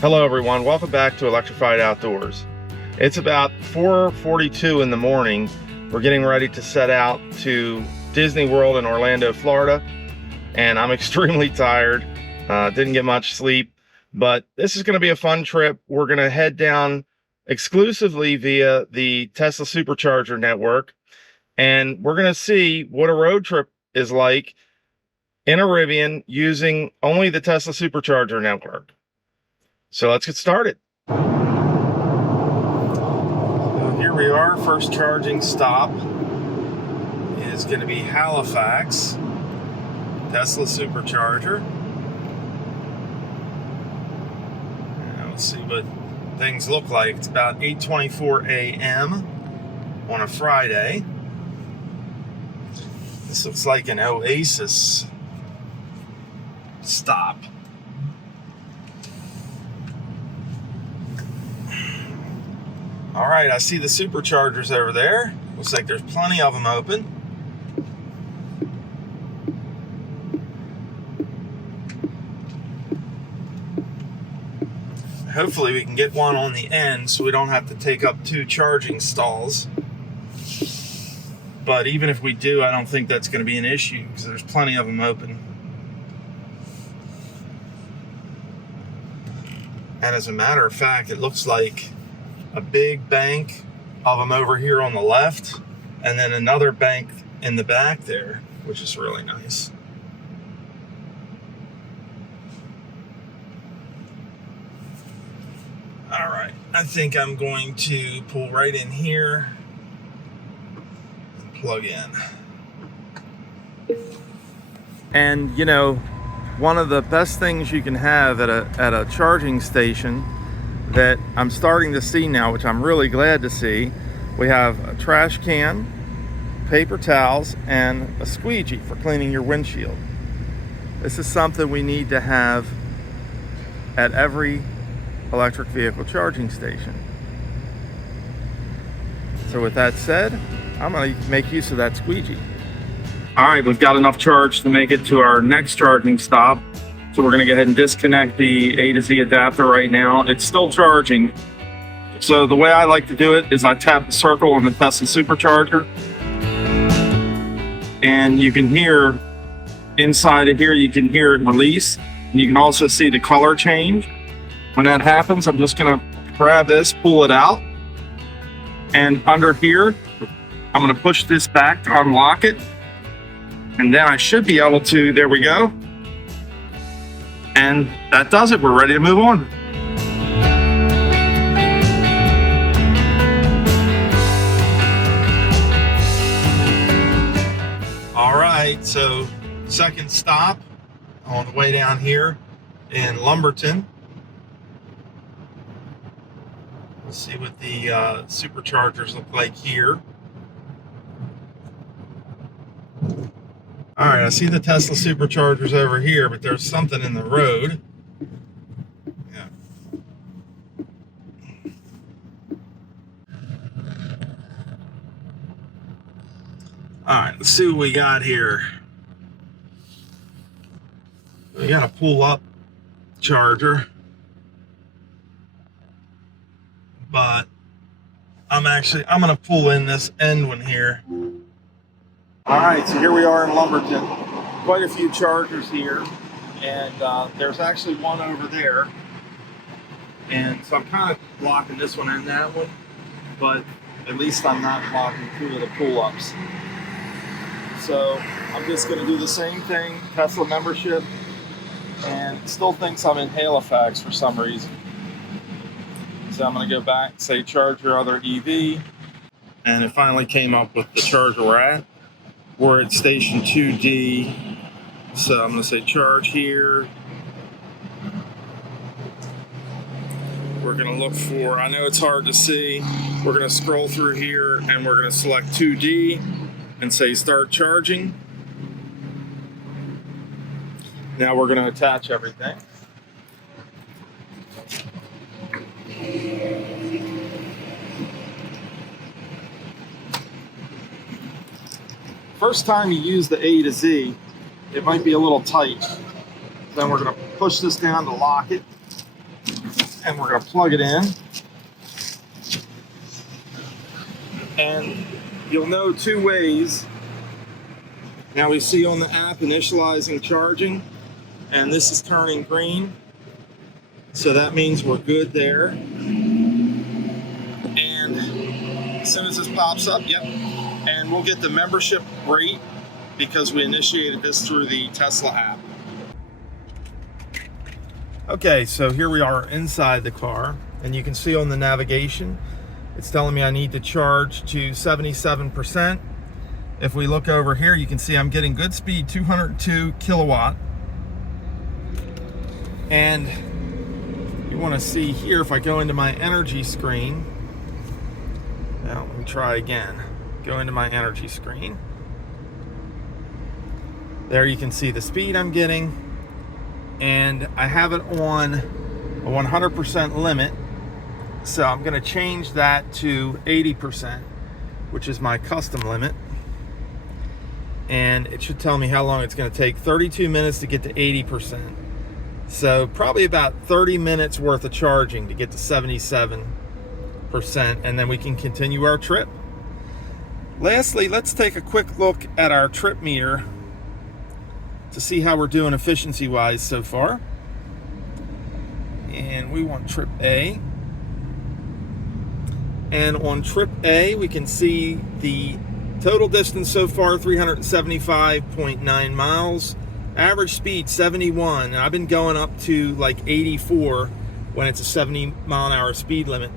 Hello everyone, welcome back to Electrified Outdoors. It's about 4:42 in the morning. We're getting ready to set out to Disney World in Orlando, Florida, and I'm extremely tired. Didn't get much sleep, but this is going to be a fun trip. We're going to head down exclusively via the Tesla Supercharger network, and we're going to see what a road trip is like in a Rivian using only the Tesla Supercharger network. So let's get started. So here we are. First charging stop is going to be Halifax, Tesla Supercharger. Now let's see what things look like. It's about 8:24 a.m. on a Friday. This looks like an Oasis stop. All right, I see the Superchargers over there. Looks like there's plenty of them open. Hopefully we can get one on the end so we don't have to take up 2 charging stalls. But even if we do, I don't think that's going to be an issue because there's plenty of them open. And as a matter of fact, it looks like a big bank of them over here on the left, and then another bank in the back there, which is really nice. All right, I think I'm going to pull right in here and plug in. And you know, one of the best things you can have at a charging station that I'm starting to see now, which I'm really glad to see, we have a trash can, paper towels, and a squeegee for cleaning your windshield. This is something we need to have at every electric vehicle charging station. So with that said, I'm going to make use of that squeegee. All right, we've got enough charge to make it to our next charging stop. So we're going to go ahead and disconnect the A to Z adapter right now. It's still charging. So the way I like to do it is I tap the circle on the Tesla Supercharger. And you can hear inside of here, you can hear it release. And you can also see the color change. When that happens, I'm just going to grab this, pull it out. And under here, I'm going to push this back to unlock it. And then I should be able to, there we go. And that does it. We're ready to move on. All right, so second stop on the way down here in Lumberton. Let's see what the Superchargers look like here. All right, I see the Tesla Superchargers over here, but there's something in the road. Yeah. All right, let's see what we got here. We got a pull-up charger, but I'm gonna pull in this end one here. All right, so here we are in Lumberton. Quite a few chargers here, and there's actually one over there. And so I'm kind of blocking this one and that one, but at least I'm not blocking 2 of the pull-ups. So I'm just going to do the same thing, Tesla membership, and it still thinks I'm in Halifax for some reason. So I'm going to go back, say charge your other EV, and it finally came up with the charger we're at. We're at station 2D, so I'm going to say charge here. We're going to look for, I know it's hard to see, we're going to scroll through here and we're going to select 2D and say start charging. Now we're going to attach everything. First time you use the A to Z, it might be a little tight. Then we're going to push this down to lock it. and we're going to plug it in. And you'll know two ways. Now we see on the app initializing charging, and this is turning green. So that means we're good there. And as soon as this pops up, yep. And we'll get the membership rate because we initiated this through the Tesla app. Okay, so here we are inside the car, and you can see on the navigation, it's telling me I need to charge to 77%. If we look over here, you can see I'm getting good speed, 202 kilowatt. And you want to see here, if I go into my energy screen, now let me try again. Go into my energy screen. There you can see the speed I'm getting. And I have it on a 100% limit. So I'm going to change that to 80%, which is my custom limit. And it should tell me how long it's going to take. 32 minutes to get to 80%. So probably about 30 minutes worth of charging to get to 77%. And then we can continue our trip. Lastly, let's take a quick look at our trip meter to see how we're doing efficiency-wise so far. And we want trip A. And on trip A, we can see the total distance so far, 375.9 miles. Average speed, 71. And I've been going up to like 84 when it's a 70 mile an hour speed limit.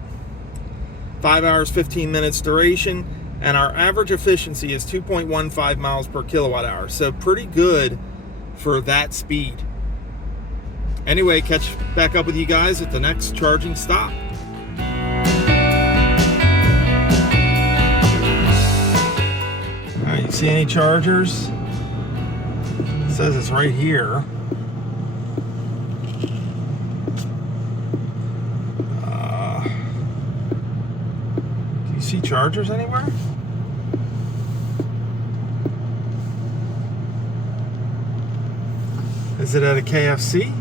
5 hours, 15 minutes duration. And our average efficiency is 2.15 miles per kilowatt hour. So pretty good for that speed. Anyway, catch back up with you guys at the next charging stop. Alright, you see any chargers? It says it's right here. Do you see chargers anywhere? Is it at a KFC?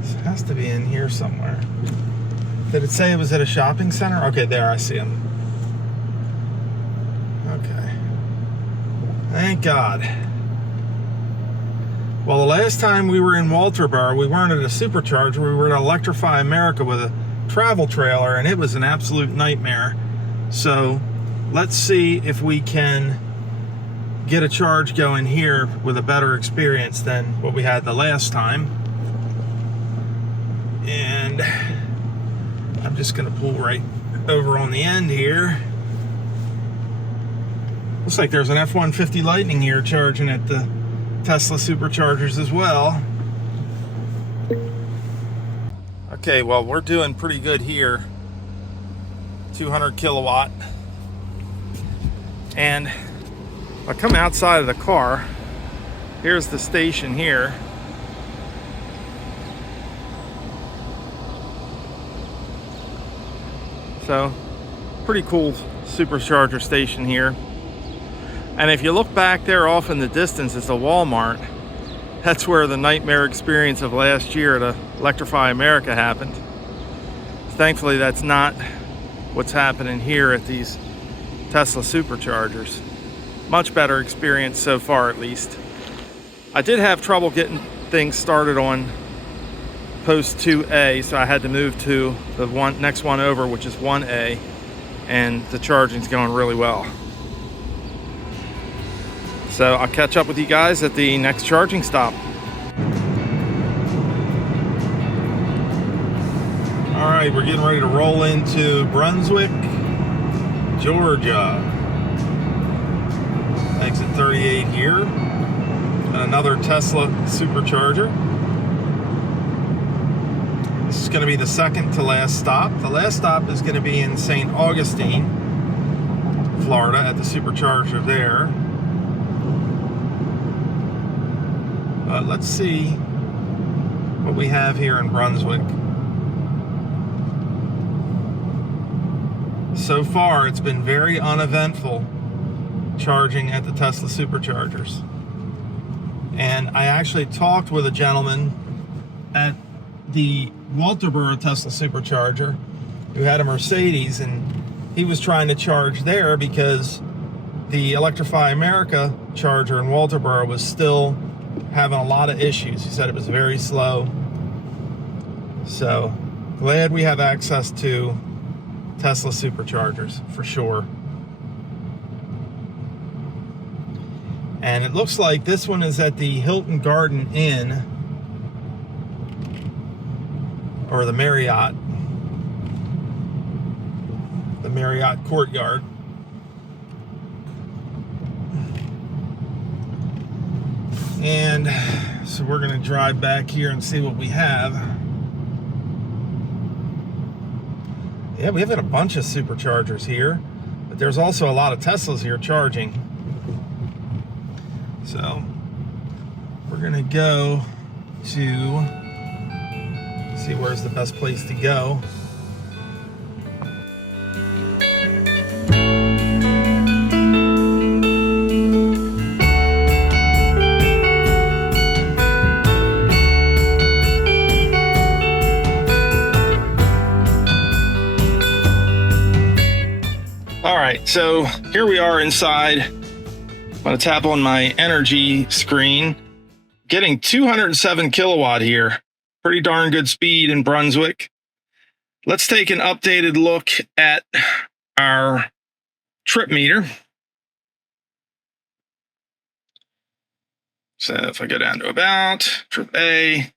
This has to be in here somewhere. Did it say it was at a shopping center? Okay, there, I see them. Okay. Thank God. Well, the last time we were in Walterboro, we weren't at a Supercharger. We were at Electrify America with a travel trailer, and it was an absolute nightmare. So let's see if we can get a charge going here with a better experience than what we had the last time. And I'm just going to pull right over on the end here. Looks like there's an F-150 Lightning here charging at the Tesla Superchargers as well. Okay, well, we're doing pretty good here. 200 kilowatt. And I come outside of the car. Here's the station here. So, pretty cool Supercharger station here. And if you look back there off in the distance, it's a Walmart. That's where the nightmare experience of last year at Electrify America happened. Thankfully, that's not what's happening here at these Tesla Superchargers. Much better experience so far, at least. I did have trouble getting things started on post 2A, so I had to move to the next one over, which is 1A, and the charging's going really well. So I'll catch up with you guys at the next charging stop. All right, we're getting ready to roll into Brunswick, Georgia. Exit 38 here. And another Tesla Supercharger. This is going to be the second to last stop. The last stop is going to be in St. Augustine, Florida, at the Supercharger there. Let's see what we have here in Brunswick. So far, it's been very uneventful charging at the Tesla Superchargers. And I actually talked with a gentleman at the Walterboro Tesla Supercharger who had a Mercedes, and he was trying to charge there because the Electrify America charger in Walterboro was still having a lot of issues. He said it was very slow. So glad we have access to Tesla Superchargers for sure. And it looks like this one is at the Hilton Garden Inn, or the Marriott Courtyard. And so we're gonna drive back here and see what we have. Yeah, we have a bunch of Superchargers here, but there's also a lot of Teslas here charging. So we're gonna go to see where's the best place to go. All right, so here we are inside. I'm gonna tap on my energy screen. Getting 207 kilowatt here. Pretty darn good speed in Brunswick. Let's take an updated look at our trip meter. So if I go down to about trip A,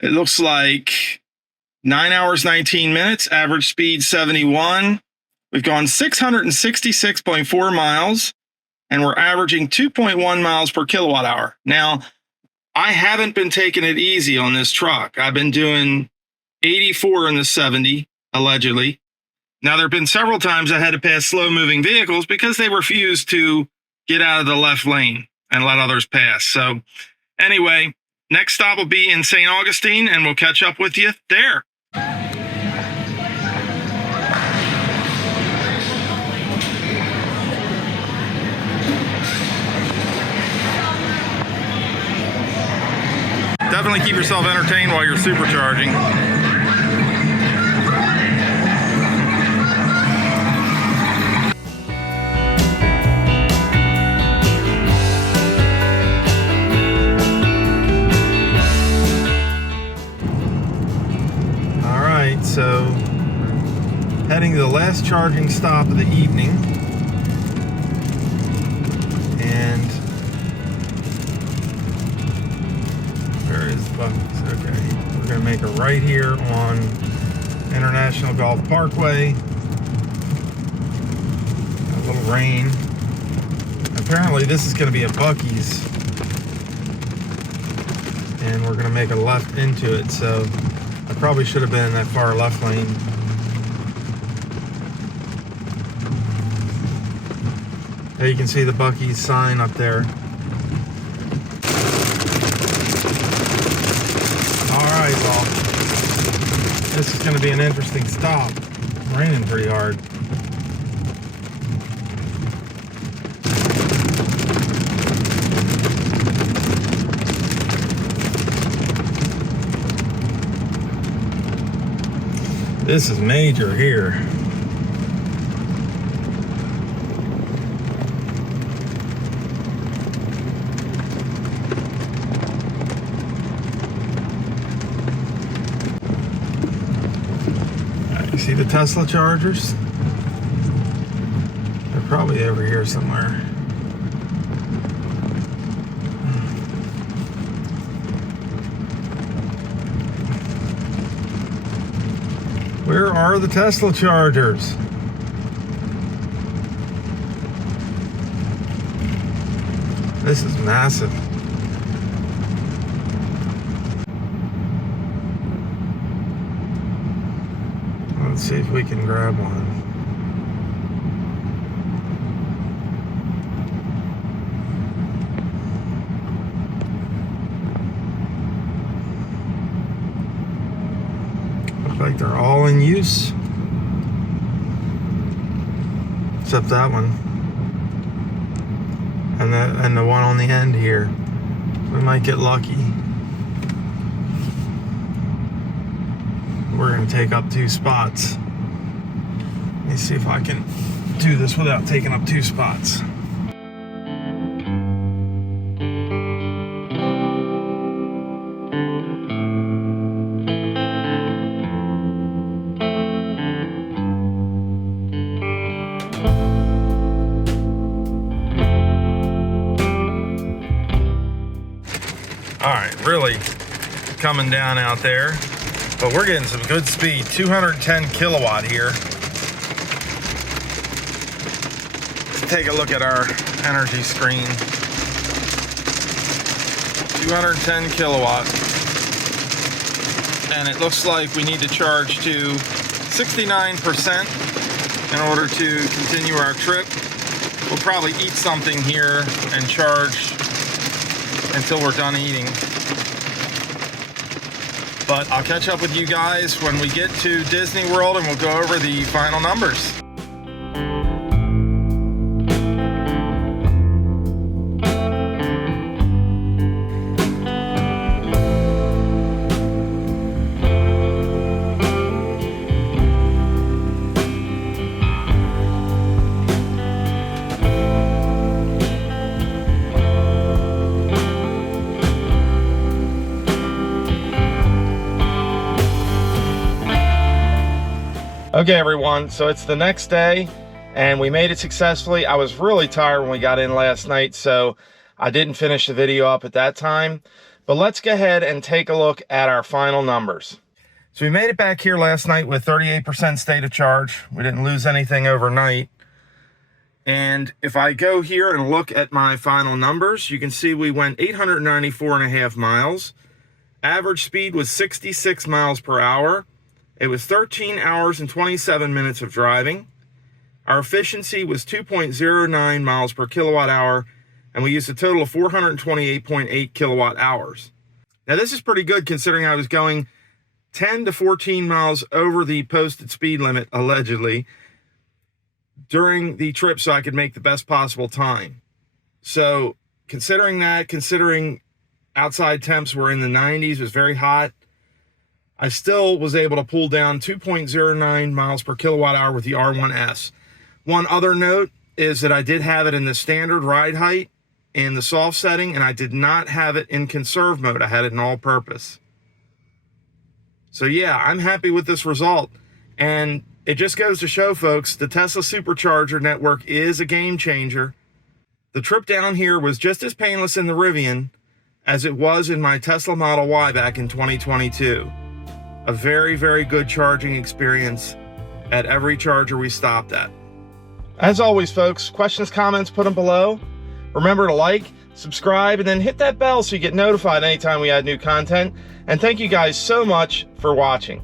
it looks like 9 hours, 19 minutes, average speed 71. We've gone 666.4 miles, and we're averaging 2.1 miles per kilowatt hour. Now, I haven't been taking it easy on this truck. I've been doing 84 in the 70, allegedly. Now, there have been several times I had to pass slow-moving vehicles because they refused to get out of the left lane and let others pass. So, anyway, next stop will be in St. Augustine, and we'll catch up with you there. Definitely keep yourself entertained while you're supercharging. All right, so heading to the last charging stop of the evening. And where is Buc-ees? Okay, we're gonna make a right here on International Golf Parkway. A little rain. Apparently this is gonna be a Buc-ees, and we're gonna make a left into it, so I probably should have been in that far left lane. There you can see the Buc-ees sign up there. Alright, well, this is going to be an interesting stop. It's raining pretty hard. This is major here. You see the Tesla chargers? They're probably over here somewhere. Where are the Tesla chargers? This is massive. Let's see if we can grab one. Looks like they're all in use. Except that one. And the one on the end here. We might get lucky. We're gonna take up 2 spots. Let me see if I can do this without taking up 2 spots. All right, really coming down out there, but we're getting some good speed. 210 kilowatt here. Let's take a look at our energy screen. 210 kilowatt. And it looks like we need to charge to 69% in order to continue our trip. We'll probably eat something here and charge until we're done eating. But I'll catch up with you guys when we get to Disney World and we'll go over the final numbers. Okay everyone, so it's the next day and we made it successfully. I was really tired when we got in last night, so I didn't finish the video up at that time. But let's go ahead and take a look at our final numbers. So we made it back here last night with 38% state of charge. We didn't lose anything overnight. And if I go here and look at my final numbers, you can see we went 894.5 miles. Average speed was 66 miles per hour. It was 13 hours and 27 minutes of driving. Our efficiency was 2.09 miles per kilowatt hour, and we used a total of 428.8 kilowatt hours. Now this is pretty good considering I was going 10 to 14 miles over the posted speed limit, allegedly, during the trip so I could make the best possible time. So considering that, considering outside temps were in the 90s, it was very hot, I still was able to pull down 2.09 miles per kilowatt hour with the R1S. One other note is that I did have it in the standard ride height in the soft setting, and I did not have it in conserve mode. I had it in all purpose. So yeah, I'm happy with this result. And it just goes to show, folks, the Tesla Supercharger network is a game changer. The trip down here was just as painless in the Rivian as it was in my Tesla Model Y back in 2022. A very, very good charging experience at every charger we stopped at. As always, folks, questions, comments, put them below. Remember to like, subscribe, and then hit that bell so you get notified anytime we add new content. And thank you guys so much for watching.